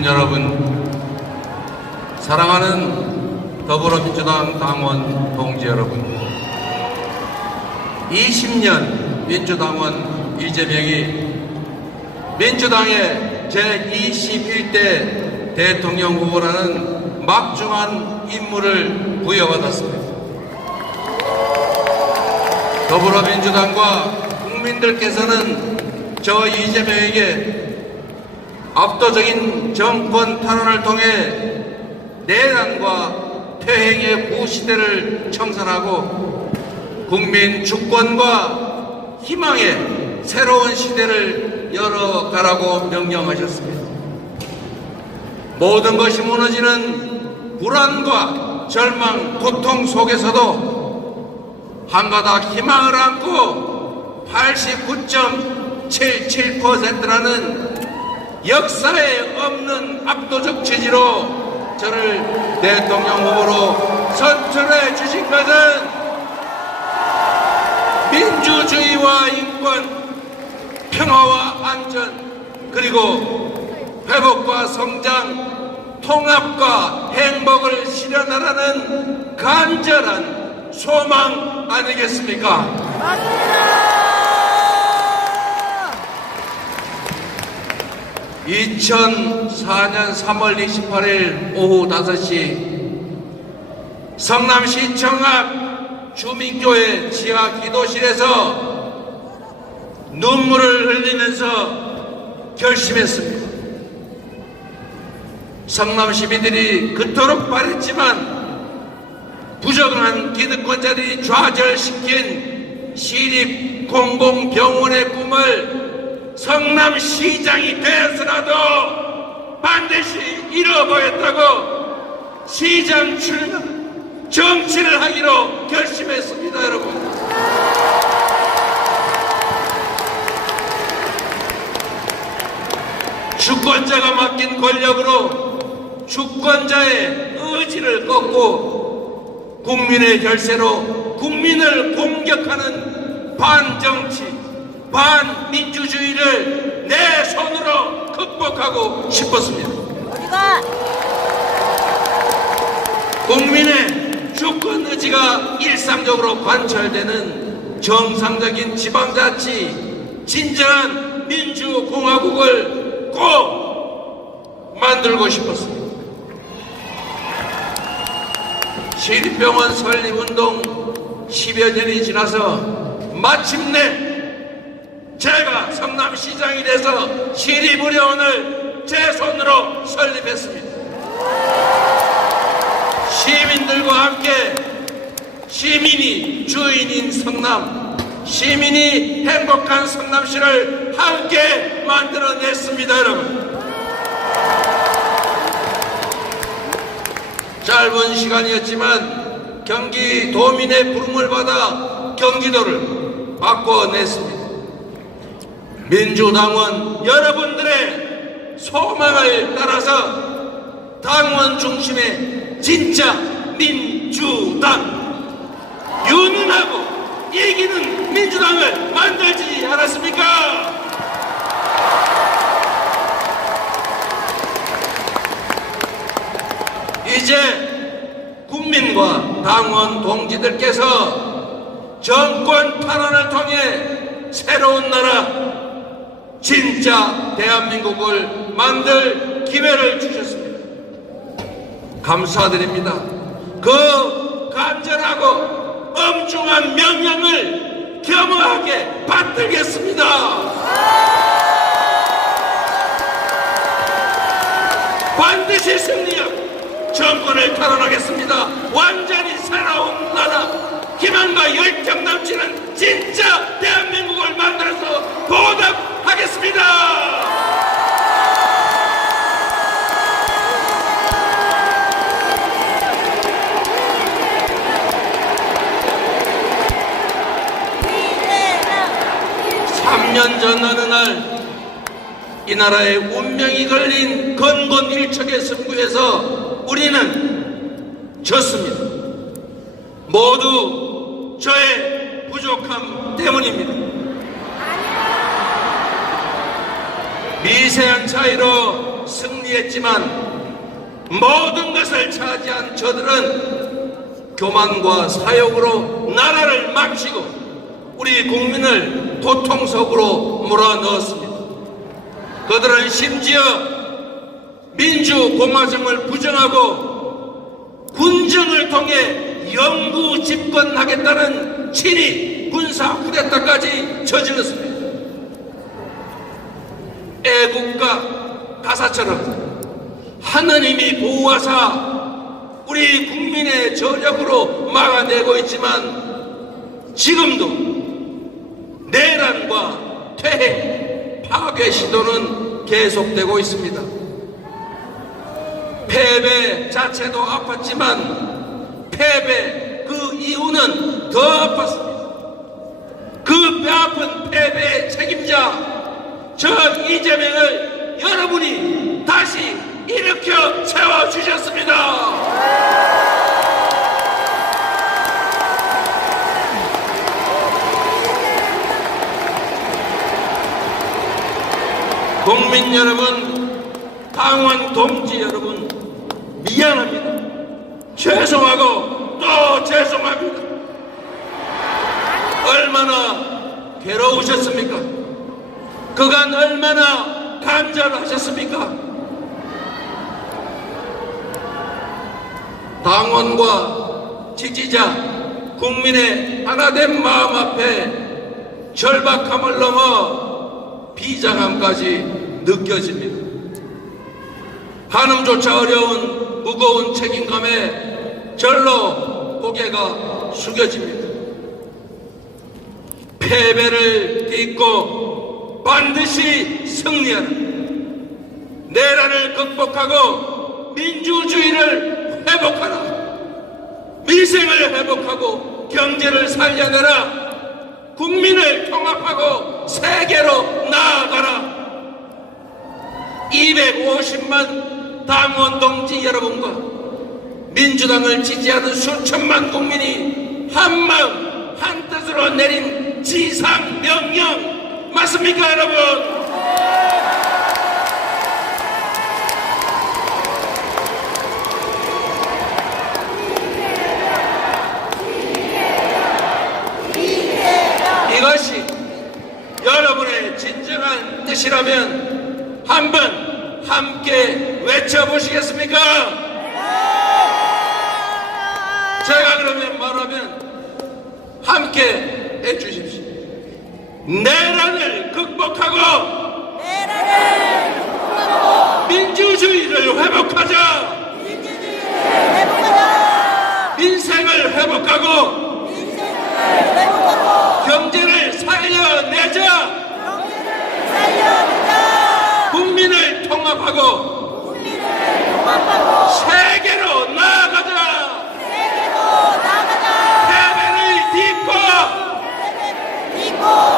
국민 여러분, 사랑하는 더불어민주당 당원 동지 여러분, 20년 민주당원 이재명이 민주당의 제21대 대통령 후보라는 막중한 임무를 부여받았습니다. 더불어민주당과 국민들께서는 저 이재명에게 압도적인 정권 탄원을 통해 내란과 퇴행의 구시대를 청산하고 국민 주권과 희망의 새로운 시대를 열어가라고 명령하셨습니다. 모든 것이 무너지는 불안과 절망, 고통 속에서도 한가닥 희망을 안고 89.77%라는 역사에 없는 압도적 지지로 저를 대통령 후보로 선출해 주신 것은 민주주의와 인권, 평화와 안전, 그리고 회복과 성장, 통합과 행복을 실현하라는 간절한 소망 아니겠습니까? 맞습니다. 2004년 3월 28일 오후 5시 성남시청 앞 주민교회 지하 기도실에서 눈물을 흘리면서 결심했습니다. 성남 시민들이 그토록 바랬지만 부정한 기득권자들이 좌절시킨 시립 공공병원의 꿈을 성남시장이 되어서라도 반드시 이뤄보겠다고 시장 출마 정치를 하기로 결심했습니다. 여러분, 주권자가 맡긴 권력으로 주권자의 의지를 꺾고 국민의 결세로 국민을 공격하는 반정치, 반민주주의를 내 손으로 극복하고 싶었습니다. 어디가? 국민의 주권 의지가 일상적으로 관철되는 정상적인 지방자치, 진정한 민주공화국을 꼭 만들고 싶었습니다. 시립병원 설립운동 10여 년이 지나서 마침내 제가 성남시장이 돼서 시립의료원을 제 손으로 설립했습니다. 시민들과 함께 시민이 주인인 성남, 시민이 행복한 성남시를 함께 만들어냈습니다. 여러분, 짧은 시간이었지만 경기도민의 부름을 받아 경기도를 바꿔냈습니다. 민주당원 여러분들의 소망을 따라서 당원 중심의 진짜 민주당, 유능하고 이기는 민주당을 만들지 않았습니까? 이제 국민과 당원 동지들께서 정권 탄원을 통해 새로운 나라, 진짜 대한민국을 만들 기회를 주셨습니다. 감사드립니다. 그 간절하고 엄중한 명령을 겸허하게 받들겠습니다. 반드시 승리하고 정권을 탈환하겠습니다. 완전히 새로운 나라, 희망과 열정 넘치는 진짜 대한민국을 만들어서 보답하겠습니다. 전 어느 날 이 나라의 운명이 걸린 건곤일척의 승부에서 우리는 졌습니다. 모두 저의 부족함 때문입니다. 미세한 차이로 승리했지만 모든 것을 차지한 저들은 교만과 사욕으로 나라를 망치고 우리 국민을 고통 속으로 몰아넣었습니다. 그들은 심지어 민주공화정을 부정하고 군정을 통해 영구 집권하겠다는 친위 군사 쿠데타까지 저질렀습니다. 애국가 가사처럼 하느님이 보호하사 우리 국민의 저력으로 막아내고 있지만 지금도 내란과 퇴행, 파괴 시도는 계속되고 있습니다. 패배 자체도 아팠지만 패배 그 이유는 더 아팠습니다. 그 뼈아픈 패배의 책임자 저 이재명을 여러분이 다시 일으켜 세워주셨습니다. 국민 여러분, 당원 동지 여러분, 미안합니다. 죄송하고 또 죄송합니다. 얼마나 괴로우셨습니까? 그간 얼마나 간절하셨습니까? 당원과 지지자, 국민의 하나된 마음 앞에 절박함을 넘어 비장함까지 느껴집니다. 한음조차 어려운 무거운 책임감에 절로 고개가 숙여집니다. 패배를 딛고 반드시 승리하는 내란을 극복하고 민주주의를 회복하라. 민생을 회복하고 경제를 살려내라. 국민을 통합하고 세계로 나아가라. 250만 당원 동지 여러분과 민주당을 지지하는 수천만 국민이 한마음 한뜻으로 내린 지상명령 맞습니까 여러분? 이것이 여러분의 진정한 뜻이라면 한번 함께 외쳐보시겠습니까? 제가 그러면 말하면 함께 해주십시오. 내란을 극복하고 민주주의를 회복하자. 민생을 회복하고 경제를 살려내자. 국민을 통합하고 세계로 나아가자. 패배를 딛고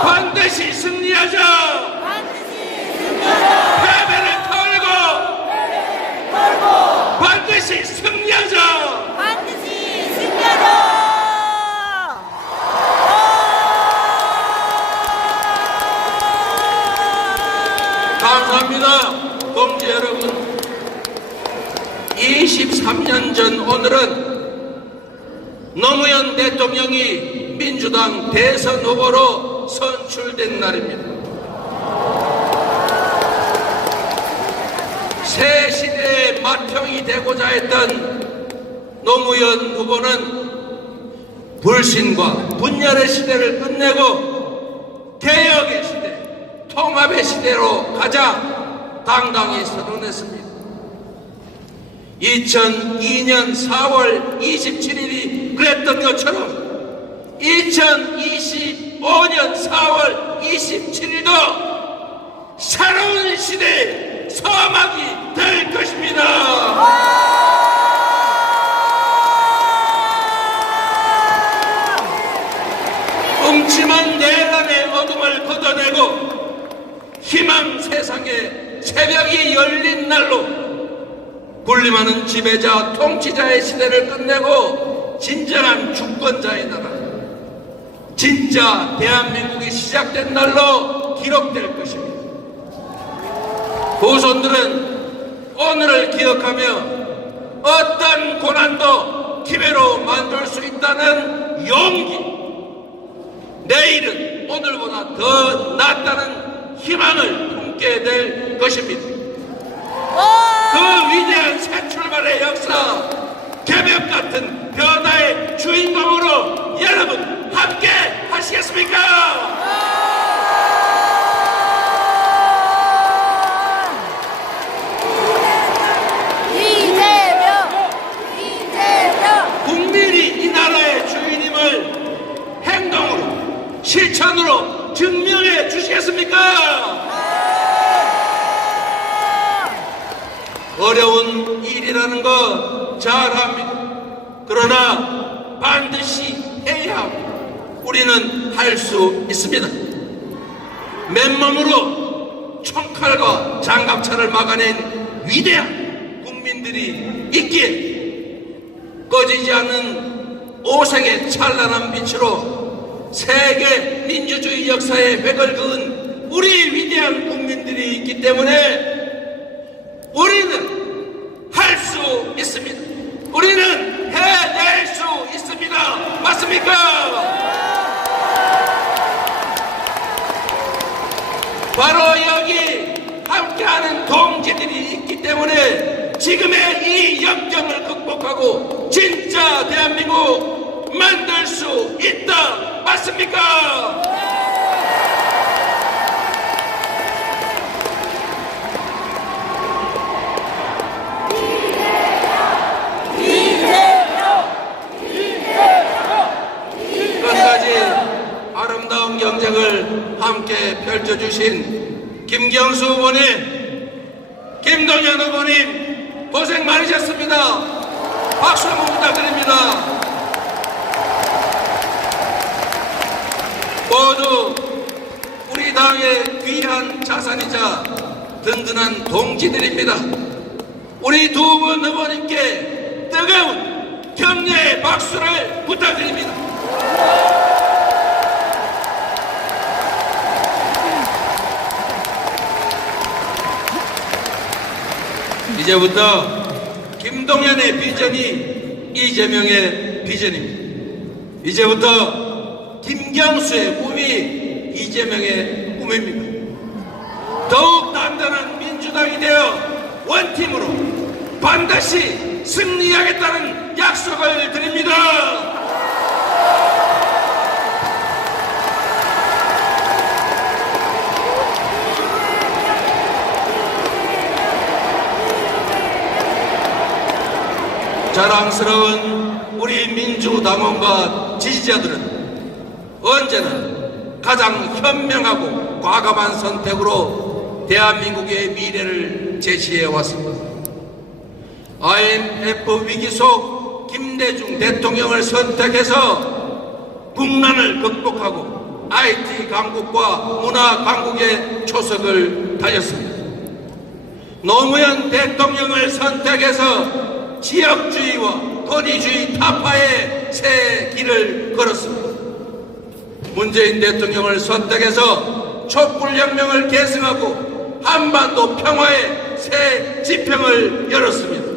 반드시 승리하자. 패배를 털고 반드시 승리하자. 감사합니다. 동지 여러분, 23년 전 오늘은 노무현 대통령이 민주당 대선 후보로 선출된 날입니다. 새 시대의 맏형이 되고자 했던 노무현 후보는 불신과 분열의 시대를 끝내고 개혁의 시대, 통합의 시대로 가자 당당히 선언했습니다. 2002년 4월 27일이 그랬던 것처럼 2025년 4월 27일도 새로운 시대의 서막이 될 것입니다. 음침한 내란의 어둠을 걷어내고 희망 세상의 새벽이 열린 날로 군림하는 지배자 통치자의 시대를 끝내고 진정한 주권자의 나라, 진짜 대한민국이 시작된 날로 기록될 것입니다. 후손들은 오늘을 기억하며 어떤 고난도 기회로 만들 수 있다는 용기, 내일은 오늘보다 더 낫다는 희망을 품게 될 것입니다. 그 위대한 새 출발의 역사, 개벽 같은 변화의 주인공으로 여러분 함께 하시겠습니까? 국민이 이 나라의 주인임을 행동으로, 실천으로 증명해 주시겠습니까? 어려운 일이라는 거 잘 압니다. 그러나 반드시 해야 하고 우리는 할 수 있습니다. 맨몸으로 총칼과 장갑차를 막아낸 위대한 국민들이 있기에 꺼지지 않는 오색의 찬란한 빛으로 세계 민주주의 역사의 획을 그은 우리 위대한 국민들이 있기 때문에 우리는 할 수 있습니다. 우리는 해낼 수 있습니다. 맞습니까? 바로 여기 함께하는 동지들이 있기 때문에 지금의 이 역경을 극복하고 진짜 대한민국 만들 수 있다. 맞습니까? 아름다운 경쟁을 함께 펼쳐주신 김경수 후보님, 김동연 후보님 고생 많으셨습니다. 박수 한번 부탁드립니다. 모두 우리 당의 귀한 자산이자 든든한 동지들입니다. 우리 두 분 후보님께 뜨거운 격려의 박수를 부탁드립니다. 이제부터 김동연의 비전이 이재명의 비전입니다. 이제부터 김경수의 꿈이 이재명의 꿈입니다. 더욱 단단한 민주당이 되어 원팀으로 반드시 승리하겠다는 약속을 드립니다. 자랑스러운 우리 민주당원과 지지자들은 언제나 가장 현명하고 과감한 선택으로 대한민국의 미래를 제시해 왔습니다. IMF 위기 속 김대중 대통령을 선택해서 국난을 극복하고 IT 강국과 문화 강국의 초석을 달렸습니다. 노무현 대통령을 선택해서 지역주의와 권위주의 타파의 새 길을 걸었습니다. 문재인 대통령을 선택해서 촛불혁명을 계승하고 한반도 평화의 새 지평을 열었습니다.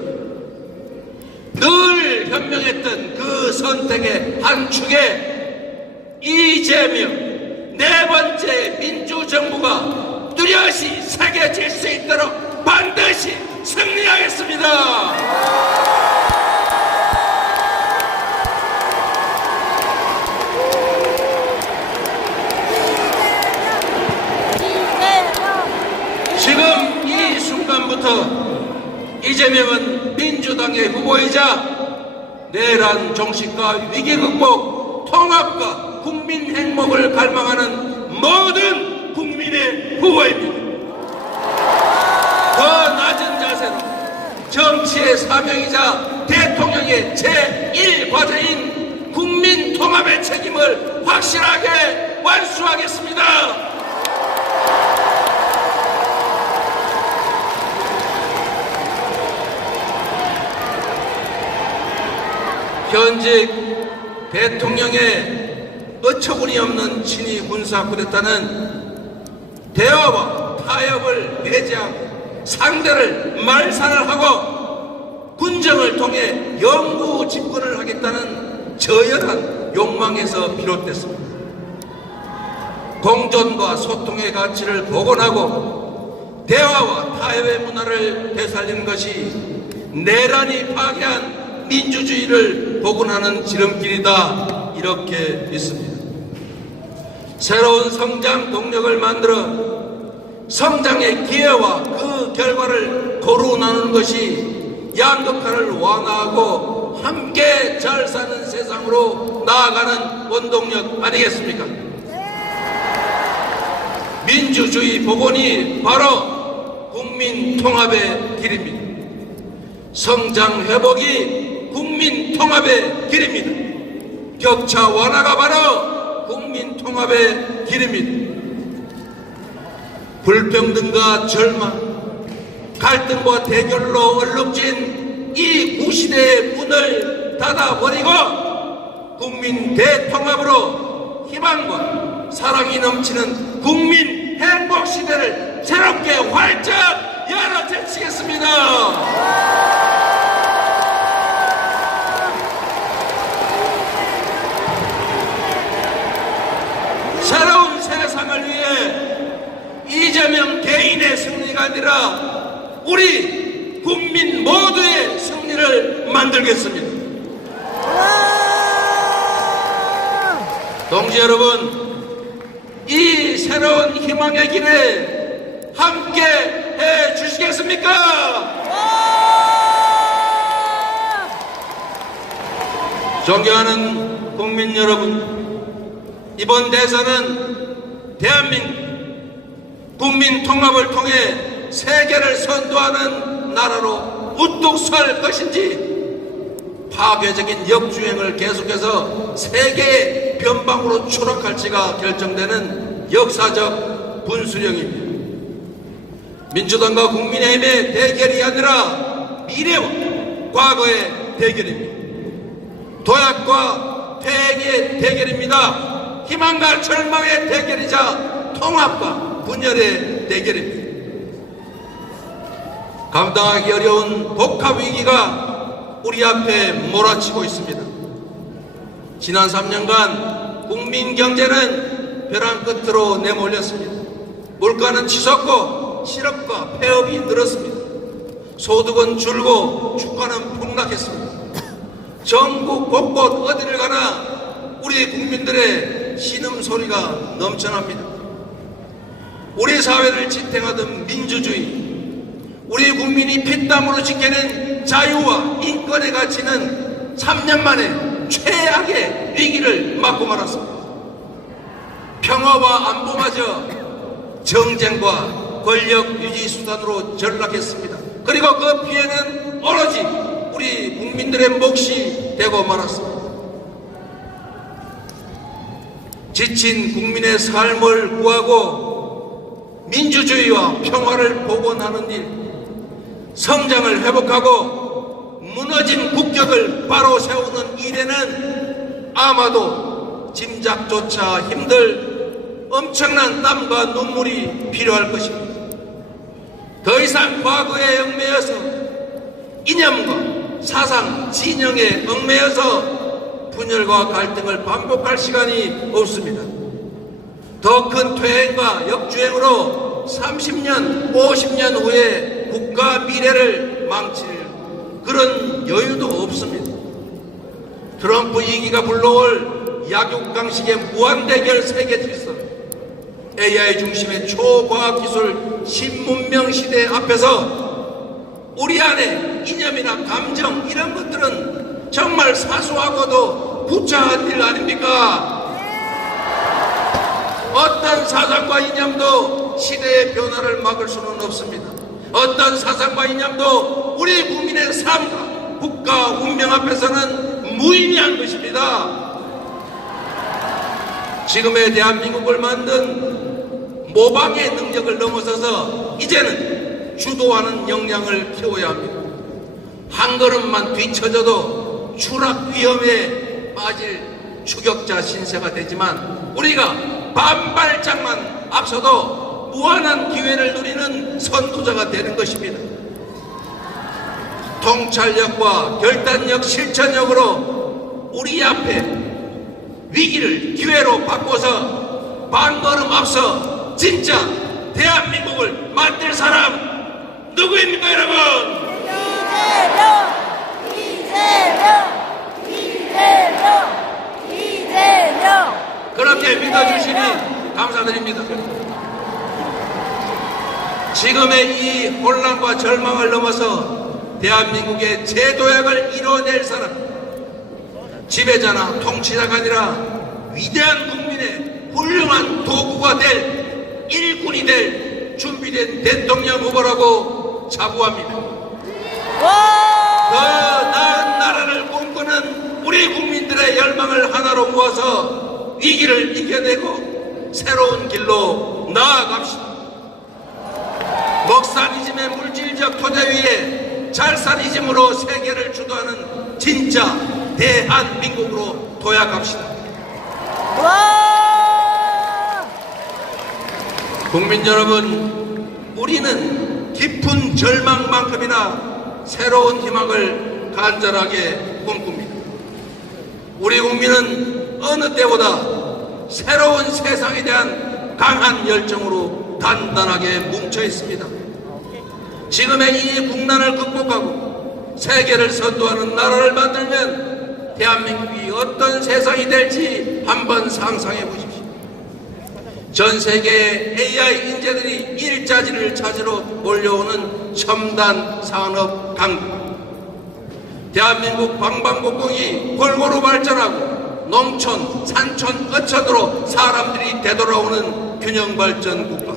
늘 현명했던 그 선택의 한 축에 이재명 네 번째 민주정부가 뚜렷이 새겨질 수 있도록 반드시 승리하겠습니다. 지금 이 순간부터 이재명은 민주당의 후보이자 내란 종식과 위기 극복, 통합과 국민 행복을 갈망하는 모든 국민의 후보입니다. 더 낮은 자세로 정치의 사명이자 대통령의 제1과제인 국민 통합의 책임을 확실하게 완수하겠습니다. 현직 대통령의 어처구니 없는 친위 군사 쿠데타는 대화와 타협을 배제하고 상대를 말살을 하고 군정을 통해 영구 집권을 하겠다는 저열한 욕망에서 비롯됐습니다. 공존과 소통의 가치를 복원하고 대화와 타협의 문화를 되살리는 것이 내란이 파괴한 민주주의를 복원하는 지름길이다, 이렇게 믿습니다. 새로운 성장 동력을 만들어 성장의 기회와 그 결과를 고루 나누는 것이 양극화를 완화하고 함께 잘 사는 세상으로 나아가는 원동력 아니겠습니까? 민주주의 복원이 바로 국민 통합의 길입니다. 성장 회복이 국민 통합의 길입니다. 격차 완화가 바로 국민 통합의 길입니다. 불평등과 절망, 갈등과 대결로 얼룩진 이 구시대의 문을 닫아버리고 국민 대통합으로 희망과 사랑이 넘치는 국민 행복시대를 새롭게 활짝 열어제치겠습니다. 새로운 세상을 위해 이재명 개인의 승리가 아니라 우리 국민 모두의 승리를 만들겠습니다. 동지 여러분, 이 새로운 희망의 길에 함께 해 주시겠습니까? 존경하는 국민 여러분, 이번 대선은 대한민국 국민 통합을 통해 세계를 선도하는 나라로 우뚝 설 것인지 파괴적인 역주행을 계속해서 세계의 변방으로 추락할지가 결정되는 역사적 분수령입니다. 민주당과 국민의힘의 대결이 아니라 미래와 과거의 대결입니다. 도약과 퇴행의 대결입니다. 희망과 절망의 대결이자 통합과 분열의 대결입니다. 감당하기 어려운 복합위기가 우리 앞에 몰아치고 있습니다. 지난 3년간 국민 경제는 벼랑 끝으로 내몰렸습니다. 물가는 치솟고 실업과 폐업이 늘었습니다. 소득은 줄고 주가는 폭락했습니다. 전국 곳곳 어디를 가나 우리 국민들의 신음소리가 넘쳐납니다. 우리 사회를 지탱하던 민주주의, 우리 국민이 피땀으로 지켜낸 자유와 인권의 가치는 3년 만에 최악의 위기를 맞고 말았습니다. 평화와 안보마저 정쟁과 권력 유지 수단으로 전락했습니다. 그리고 그 피해는 오로지 우리 국민들의 몫이 되고 말았습니다. 지친 국민의 삶을 구하고 민주주의와 평화를 복원하는 일, 성장을 회복하고 무너진 국격을 바로 세우는 일에는 아마도 짐작조차 힘들 엄청난 땀과 눈물이 필요할 것입니다. 더 이상 과거에 얽매여서 이념과 사상, 진영에 얽매여서 분열과 갈등을 반복할 시간이 없습니다. 더 큰 퇴행과 역주행으로 30년, 50년 후에 국가 미래를 망칠 그런 여유도 없습니다. 트럼프 2기가 불러올 약육강식의 무한대결 세계 질서, AI 중심의 초과학기술 신문명 시대 앞에서 우리 안에 이념이나 감정 이런 것들은 정말 사소하고도 부차한 일 아닙니까? 어떤 사상과 이념도 시대의 변화를 막을 수는 없습니다. 어떤 사상과 이념도 우리 국민의 삶과 국가 운명 앞에서는 무의미한 것입니다. 지금의 대한민국을 만든 모방의 능력을 넘어서서 이제는 주도하는 역량을 키워야 합니다. 한 걸음만 뒤처져도 추락 위험에 빠질 추격자 신세가 되지만 우리가 반발짝만 앞서도 무한한 기회를 누리는 선두자가 되는 것입니다. 통찰력과 결단력, 실천력으로 우리 앞에 위기를 기회로 바꿔서 반걸음 앞서 진짜 대한민국을 만들 사람 누구입니까, 여러분? 이재명! 그렇게 믿어주시니 감사드립니다. 지금의 이 혼란과 절망을 넘어서 대한민국의 재도약을 이뤄낼 사람, 지배자나 통치자가 아니라 위대한 국민의 훌륭한 도구가 될 일꾼이 될 준비된 대통령 후보라고 자부합니다. 더 나은 나라를 꿈꾸는 우리 국민들의 열망을 하나로 모아서 위기를 이겨내고 새로운 길로 나아갑시다. 먹사니즘의 물질적 토대 위에 잘사니즘으로 세계를 주도하는 진짜 대한민국으로 도약합시다. 국민 여러분, 우리는 깊은 절망만큼이나 새로운 희망을 간절하게 꿈꿉니다. 우리 국민은 어느 때보다 새로운 세상에 대한 강한 열정으로 단단하게 뭉쳐 있습니다. 지금의 이 국난을 극복하고 세계를 선도하는 나라를 만들면 대한민국이 어떤 세상이 될지 한번 상상해 보십시오. 전 세계의 AI 인재들이 일자리를 찾으러 몰려오는 첨단 산업 강국. 대한민국 방방곡곡이 골고루 발전하고 농촌, 산촌, 어촌으로 사람들이 되돌아오는 균형발전 국가.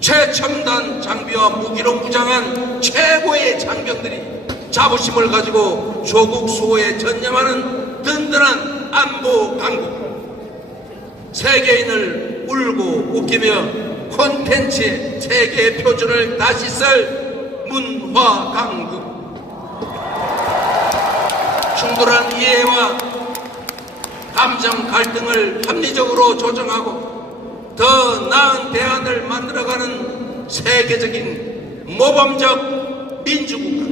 최첨단 장비와 무기로 무장한 최고의 장병들이 자부심을 가지고 조국 수호에 전념하는 든든한 안보 강국. 세계인을 울고 웃기며 콘텐츠의 세계 표준을 다시 쓸 문화 강국. 충돌한 이해와 감정 갈등을 합리적으로 조정하고 더 나은 대안을 만들어가는 세계적인 모범적 민주국가.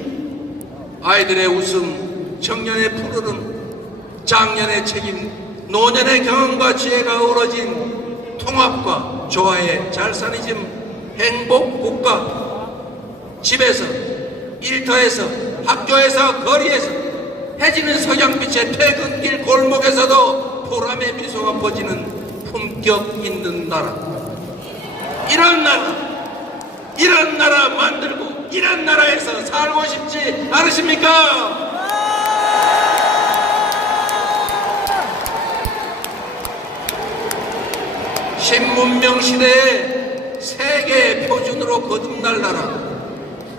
아이들의 웃음, 청년의 푸르름, 장년의 책임, 노년의 경험과 지혜가 어우러진 통합과 조화의 잘사니즘 행복국가. 집에서, 일터에서, 학교에서, 거리에서, 해지는 석양빛의 퇴근길 골목에서도 보람의 미소가 퍼지는 품격 있는 나라. 이런 나라 만들고 이런 나라에서 살고 싶지 않으십니까? 신문명 시대에 세계 표준으로 거듭날 나라.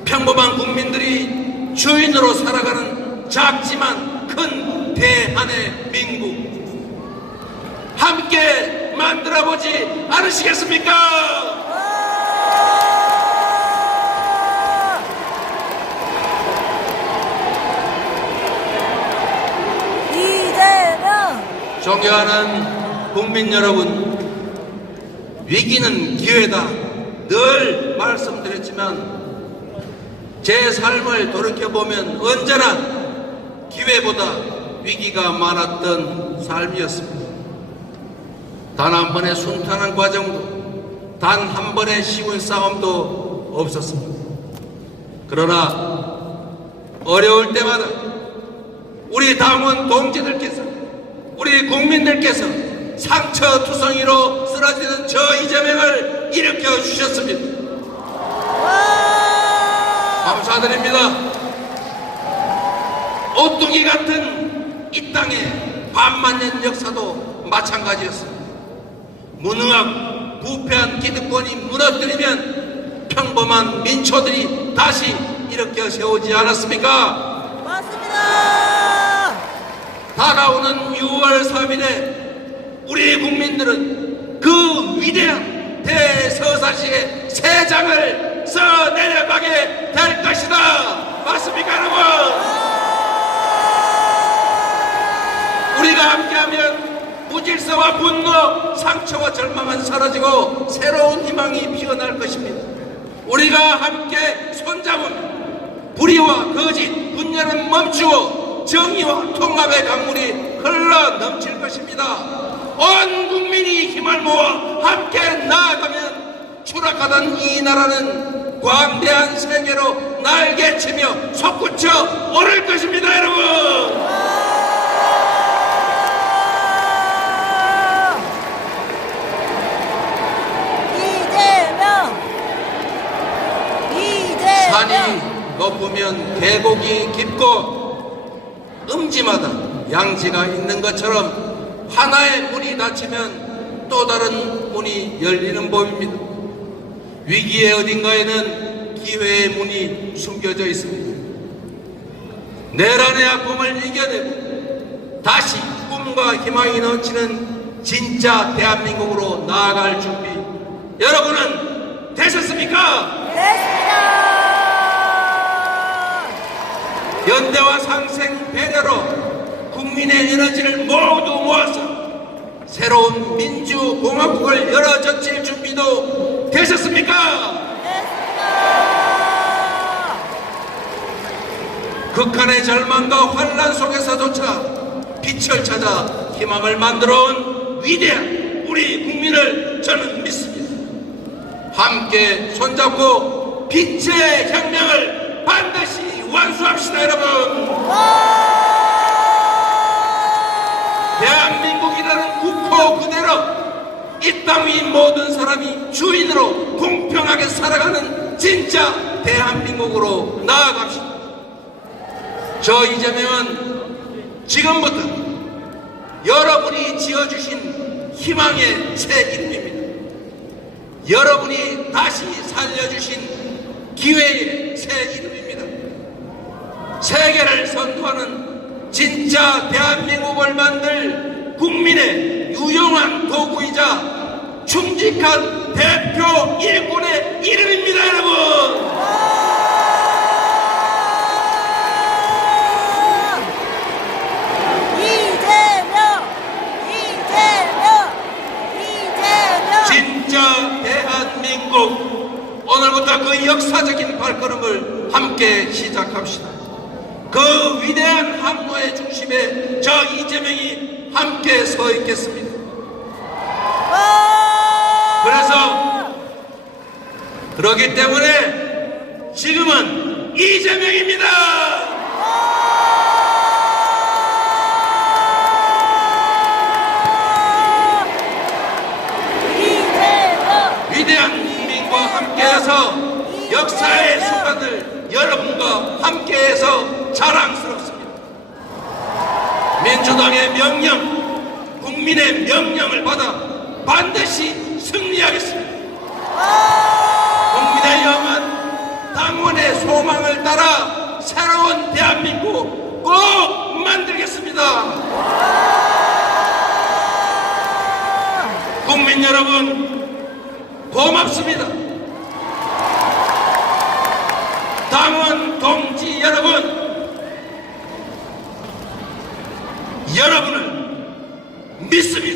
평범한 국민들이 주인으로 살아가는 작지만 큰 대한의 민국. 함께 만들어보지 않으시겠습니까? 이재명! 존경하는 국민 여러분, 위기는 기회다. 늘 말씀드렸지만 제 삶을 돌이켜보면 언제나 기회보다 위기가 많았던 삶이었습니다. 단 한 번의 순탄한 과정도, 단 한 번의 쉬운 싸움도 없었습니다. 그러나 어려울 때마다 우리 당원 동지들께서, 우리 국민들께서 상처투성이로 쓰러지는 저 이재명을 일으켜 주셨습니다. 감사드립니다. 오뚜기 같은 이 땅의 반만년 역사도 마찬가지였습니다. 무능하고 부패한 기득권이 무너뜨리면 평범한 민초들이 다시 일으켜 세우지 않았습니까? 맞습니다. 다가오는 6월 3일에 우리 국민들은 그 위대한 대서사시의 새 장을 써내려가게 될 것이다. 맞습니까, 여러분? 우리가 함께하면 무질서와 분노, 상처와 절망은 사라지고 새로운 희망이 피어날 것입니다. 우리가 함께 손잡으면 불의와 거짓, 분열은 멈추고 정의와 통합의 강물이 흘러 넘칠 것입니다. 온 국민이 힘을 모아 함께 나아가면 추락하던 이 나라는 광대한 세계로 날개치며 솟구쳐 오를 것입니다, 여러분. 산이 높으면 계곡이 깊고 음지마다 양지가 있는 것처럼 하나의 문이 닫히면 또 다른 문이 열리는 법입니다. 위기의 어딘가에는 기회의 문이 숨겨져 있습니다. 내란의 아픔을 이겨내고 다시 꿈과 희망이 넘치는 진짜 대한민국으로 나아갈 준비 여러분은 되셨습니까? 됐습니다. 연대와 상생 배려로 국민의 에너지를 모두 모아서 새로운 민주공화국을 열어젖힐 준비도 되셨습니까? 됐습니다. 극한의 절망과 환란 속에서조차 빛을 찾아 희망을 만들어온 위대한 우리 국민을 저는 믿습니다. 함께 손잡고 빛의 혁명을 반드시 완수합시다, 여러분. 대한민국이라는 국호 그대로 이 땅 위 모든 사람이 주인으로 공평하게 살아가는 진짜 대한민국으로 나아갑시다. 저 이재명은 지금부터 여러분이 지어주신 희망의 새 이름입니다. 여러분이 다시 살려주신 기회의 새 이름입니다. 세계를 선도하는 진짜 대한민국을 만들 국민의 유용한 도구이자 충직한 대표 일꾼의 이름입니다, 여러분. 진짜 대한민국 오늘부터 그 역사적인 발걸음을 함께 시작합시다. 그 위대한 항로의 중심에 저 이재명이 함께 서 있겠습니다. 그래서 그렇기 때문에 지금은 이재명입니다. 위대한 국민과 함께해서 역사의 순간을 여러분과 함께해서 자랑스럽습니다. 민주당의 명령, 국민의 명령을 받아 반드시 승리하겠습니다. 국민의 영원 당원의 소망을 따라 새로운 대한민국 꼭 만들겠습니다. 국민 여러분 고맙습니다. 당원 동지 여러분, 여러분을 믿습니다.